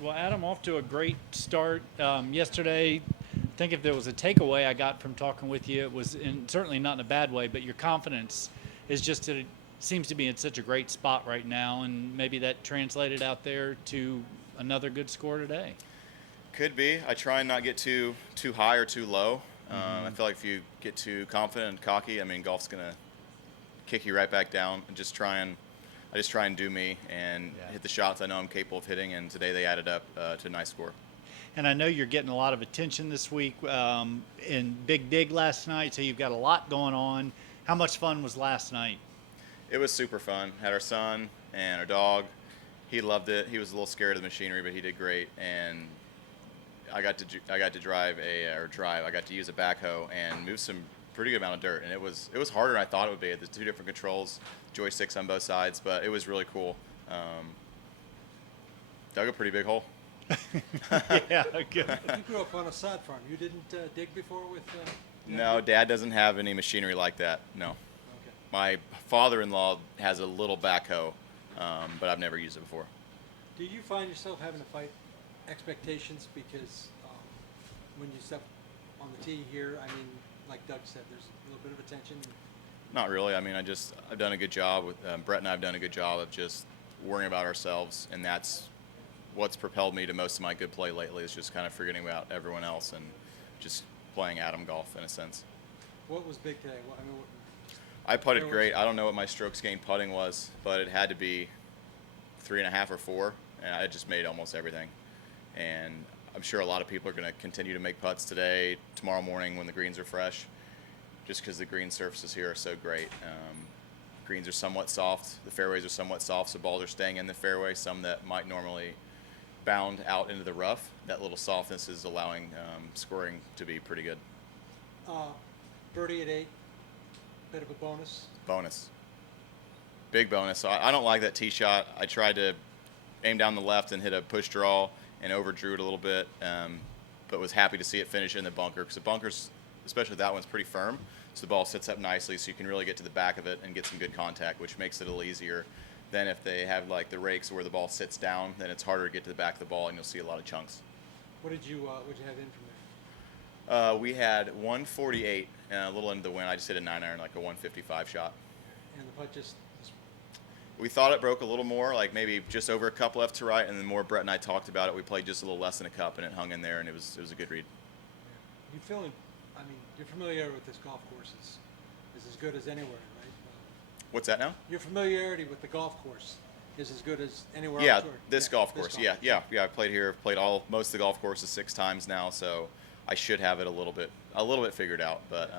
Well, Adam, off to a great start yesterday. I think if there was a takeaway I got from talking with you, it was certainly not in a bad way, but your confidence is just that it seems to be in such a great spot right now, and maybe that translated out there to another good score today. Could be. I try and not get too high or too low. I Mm-hmm. feel like if you get too confident and cocky, I mean, golf's gonna kick you right back down. And I just try and do me and Yeah. hit the shots I know I'm capable of hitting. And today they added up to a nice score. And I know you're getting a lot of attention this week in Big Dig last night, so you've got a lot going on. How much fun was last night? It was super fun. Had our son and our dog. He loved it. He was a little scared of the machinery, but he did great. And I got to drive a or drive. I got to use a backhoe and move some pretty good amount of dirt. And it was harder than I thought it would be. There's two different controls, joysticks on both sides, but it was really cool. Dug a pretty big hole. Yeah, good. You grew up on a sod farm. You didn't dig before with. No, Dad doesn't have any machinery like that. No, Okay. my father-in-law has a little backhoe, but I've never used it before. Do you find yourself having to fight expectations because when you step on the tee here, I mean, like Doug said, there's a little bit of attention. Not really. I mean, I've done a good job with Brett and I've done a good job of just worrying about ourselves, and that's what's propelled me to most of my good play lately. Is just kind of forgetting about everyone else and just playing atom golf in a sense. What was big today? I mean, I putted fairways? great. I don't know what my strokes gained putting was, but it had to be 3.5 or 4, and I just made almost everything. And I'm sure a lot of people are going to continue to make putts today, tomorrow morning when the greens are fresh, just because the green surfaces here are so great. Greens are somewhat soft, the fairways are somewhat soft, so balls are staying in the fairway. Some that might normally bound out into the rough, that little softness is allowing scoring to be pretty good. uh, birdie at 8, bit of a bonus. Bonus. Big bonus. So I don't like that tee shot. I tried to aim down the left and hit a push draw and overdrew it a little bit, but was happy to see it finish in the bunker because the bunkers, especially that one's pretty firm, so the ball sits up nicely, so you can really get to the back of it and get some good contact, which makes it a little easier than if they have like the rakes where the ball sits down. Then it's harder to get to the back of the ball, and you'll see a lot of chunks. What did you have in from there? We had 148 and a little into the wind. I just hit a 9-iron, like a 155 shot. And the putt just We thought it broke a little more, like maybe just over a cup left to right, and the more Brett and I talked about it, we played just a little less than a cup, and it hung in there, and it was a good read. you feeling. I mean, you're familiar with this golf course is as good as anywhere, right? What's that now? Your familiarity with the golf course is as good as anywhere Yeah, else. this golf course. Yeah. I played here. Played most of the golf courses 6 times now, so I should have it a little bit figured out. But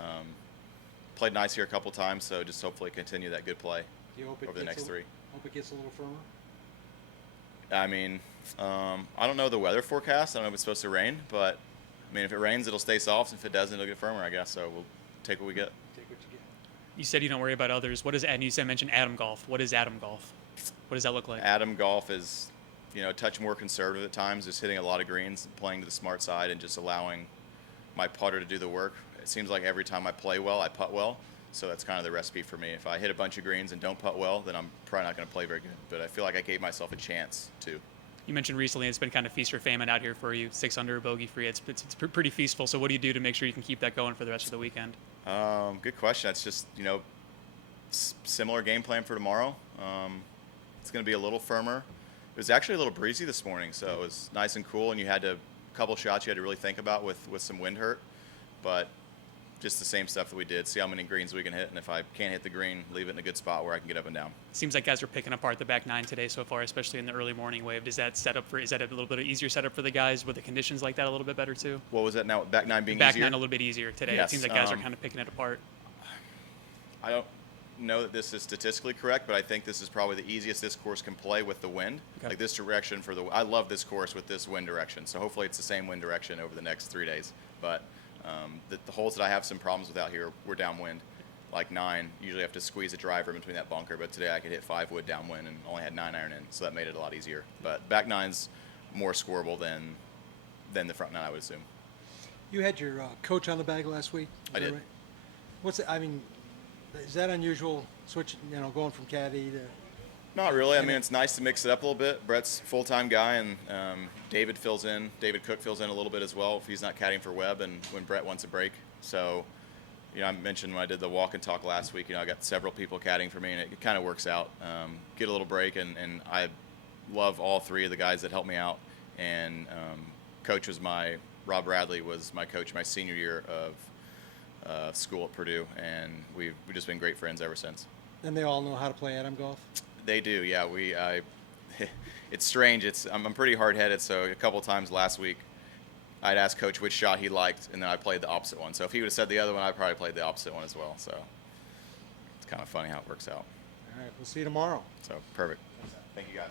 played nice here a couple times, so just hopefully continue that good play Do you hope it over the gets next 3. Hope it gets a little firmer. I mean, I don't know the weather forecast. I don't know if it's supposed to rain, but I mean, if it rains, it'll stay soft. If it doesn't, it'll get firmer, I guess. So we'll take what we get. Take what you get. You said you don't worry about others. What is and you said mentioned Atom Golf. What is Atom Golf? What does that look like? Atom golf is, a touch more conservative at times, just hitting a lot of greens, playing to the smart side, and just allowing my putter to do the work. It seems like every time I play well, I putt well. So that's kind of the recipe for me. If I hit a bunch of greens and don't putt well, then I'm probably not going to play very good. But I feel like I gave myself a chance to. You mentioned recently it's been kind of feast or famine out here for you. 6 under, bogey free. It's pretty feastful. So what do you do to make sure you can keep that going for the rest of the weekend? Good question. That's just, similar game plan for tomorrow. It's going to be a little firmer. It was actually a little breezy this morning, so it was nice and cool, and you had a couple shots you had to really think about with some wind hurt. But just the same stuff that we did. See how many greens we can hit, and if I can't hit the green, leave it in a good spot where I can get up and down. Seems like guys are picking apart the back 9 today so far, especially in the early morning wave. Is that a little bit easier setup for the guys with the conditions like that a little bit better too? What was that now? Back 9 being Back easier? 9 a little bit easier today. Yes, It seems like guys are kind of picking it apart. I don't know that this is statistically correct, but I think this is probably the easiest this course can play with the wind. Okay. Like this direction I love this course with this wind direction. So hopefully it's the same wind direction over the next 3 days. But the holes that I have some problems with out here were downwind. Like 9, usually I have to squeeze a driver in between that bunker, but today I could hit 5 wood downwind and only had 9-iron in, so that made it a lot easier. But back 9's more scoreable than the front 9, I would assume. You had your coach on the bag last week. Is I that did. Right? What's it, I mean, is that unusual? Switch, going from caddy to Not really. I mean, it's nice to mix it up a little bit. Brett's a full-time guy, and David fills in. David Cook fills in a little bit as well if he's not caddying for Webb and when Brett wants a break. So, I mentioned when I did the walk and talk last week, I got several people caddying for me, and it kind of works out. Get a little break, and I love all three of the guys that helped me out. And Rob Bradley was my coach my senior year of school at Purdue, and we've just been great friends ever since. And they all know how to play Atom golf. They do, yeah. It's strange. I'm pretty hard-headed, so a couple times last week, I'd ask Coach which shot he liked, and then I played the opposite one. So if he would have said the other one, I probably played the opposite one as well. So it's kind of funny how it works out. All right, we'll see you tomorrow. So perfect. Thank you, guys.